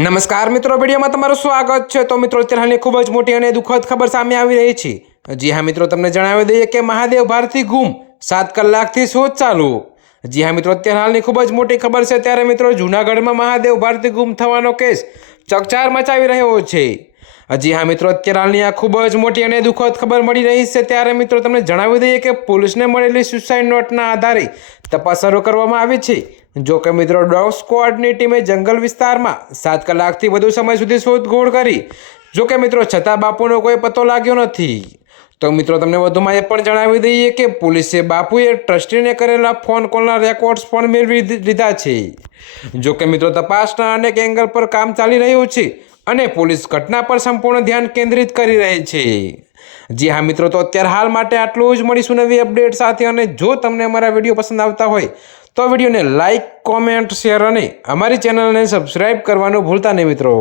નમસ્કાર મિત્રો, વિડીયોમાં તમારું સ્વાગત છે। તો મિત્રો, અત્યારે હાલની ખૂબ જ મોટી અને દુઃખદ ખબર સામે આવી રહી છે। જી હા મિત્રો, તમને જણાવી દઈએ કે મહાદેવ ભારતી ગુમ 7 કલાકથી શોધ ચાલુ। જી હા મિત્રો, અત્યારે હાલની ખૂબ જ મોટી ખબર છે। ત્યારે મિત્રો, જૂનાગઢમાં મહાદેવ ભારતી ગુમ થવાનો કેસ ચકચાર મચાવી રહ્યો છે। જી હા મિત્રો, અત્યારે હાલની આ ખૂબ જ મોટી અને દુઃખદ ખબર મળી રહી છે। ત્યારે મિત્રો, તમને જણાવી દઈએ કે પોલીસને મળેલી સુસાઇડ નોટના આધારે તપાસ શરૂ કરવામાં આવી છે। જો કે મિત્રો, ડોગ સ્ક્વોડની ટીમે જંગલ વિસ્તારમાં 7 કલાકથી વધુ સમય સુધી શોધખોળ કરી। જો કે મિત્રો, છતાં બાપુનો કોઈ પત્તો લાગ્યો નથી। તો મિત્રો, તમને વધુમાં એ પણ જણાવી દઈએ કે પોલીસે બાપુએ ટ્રસ્ટીને કરેલા ફોન કોલના રેકોર્ડ્સ પણ મેળવી લીધા છે। જો કે મિત્રો, તપાસના અનેક એંગલ પર કામ ચાલી રહ્યું છે અને પોલીસ ઘટના પર સંપૂર્ણ ધ્યાન કેન્દ્રિત કરી રહી છે। જી હા મિત્રો, તો અત્યારે હાલ માટે આટલું જ। મળીશું નવી અપડેટ સાથે। અને જો તમને અમારા વિડીયો પસંદ આવતા હોય તો વિડીયોને લાઇક, કોમેન્ટ, શેર અને અમારી ચેનલને સબસ્ક્રાઈબ કરવાનું ભૂલતા નહીં મિત્રો।